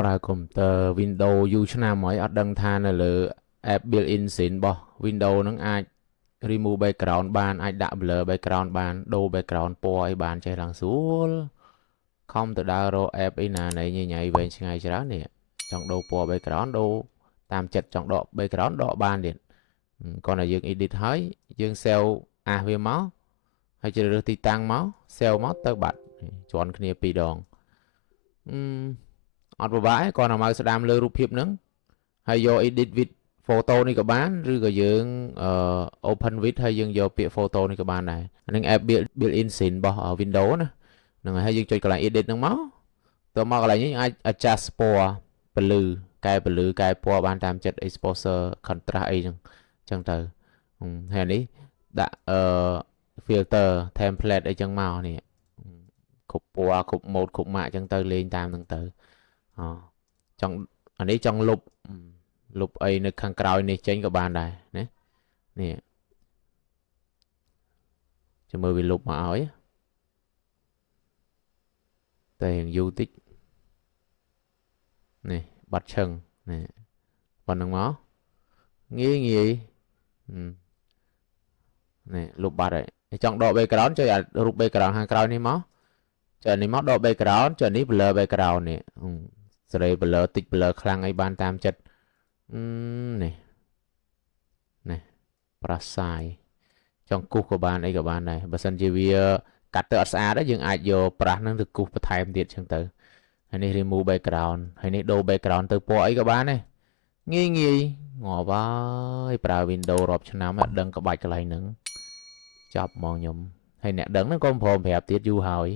ប្រើកុំព្យូទ័រ Windows យូរឆ្នាំហើយអត់ដឹងថានៅលើ app built-in scene របស់ Windows ហ្នឹងអាច remove background បានអាចដាក់ blur background បានដូរ background ពណ៌អីបានចេះឡើងស្រួលខំទៅដើររក app អីណានៃញ៉ៃវែងឆ្ងាយច្រើននេះចង់ដូរពណ៌ background ដូរតាមចិត្តចង់ដក background ដកបានទៀតគាត់តែយើង edit ហើយយើង save អាសវាមកហើយជ្រើសរើសទីតាំងមក save មកទៅបាត់ជាន់គ្នា2ដងអត់ពិបាកទេគាត់តែមកស្ដាំលើរូបភាពហ្នឹងហើយយក edit with photo នេះក៏បានឬក៏យើង open with ហើយយើងយកពាក្យ photo នេះក៏បានដែរអានឹង app built-in scene របស់ Windows ណាហ្នឹងហើយយើងចុចកន្លែង edit ហ្នឹងមកទៅមកកន្លែងនេះអាច adjust ពណ៌ពលឺកែពលឺកែពណ៌បានតាមចិត្ត exposure contrast អីហ្នឹងអញ្ចឹងទៅហើយនេះដាក់filter template អីចឹងមកនេះគ្រប់ពណ៌គ្រប់ mode គ្រប់ ម៉ាកអញ្ចឹងទៅលេងតាមហ្នឹងទៅចង់អានេះចង់លុបអីនៅខាងក្រោយនេះចេញក៏បានដែរណានេះចាំមើលវាលុបមកឲ្យតែយូរតិចនេះបាត់ឈឹងនេះប៉ុណ្្នឹងមកងាយនេះលុបបាត់ហើយចង់ដក background ចុចអារូប background ខាងក្រោយនេះមកចុចនេះមកដក background ចុចនេះ blur background នេះសេរី blur តិច blur ខ្លាំងអីបានតាមចិត្តនេះប្រាសាយចង់គូសក៏បានអីក៏បានដែរបើសិនជាវាកាត់ទៅអត់ស្អាតយើងអាចយកប្រាស់ហ្នឹងទៅគូសបន្ថែមទៀតចឹងទៅហើយនេះ remove background ហើយនេះដូរ background ទៅពណ៌អីក៏បានដែរងាយងាប់ហើយប្រើ Windows រាប់ឆ្នាំអត់ដឹងក្បាច់កន្លែងហ្នឹងចប់ហ្មងខ្ញុំហើយអ្នកដឹងហ្នឹងក៏មិនព្រមប្រាប់ទៀតយូរហើយ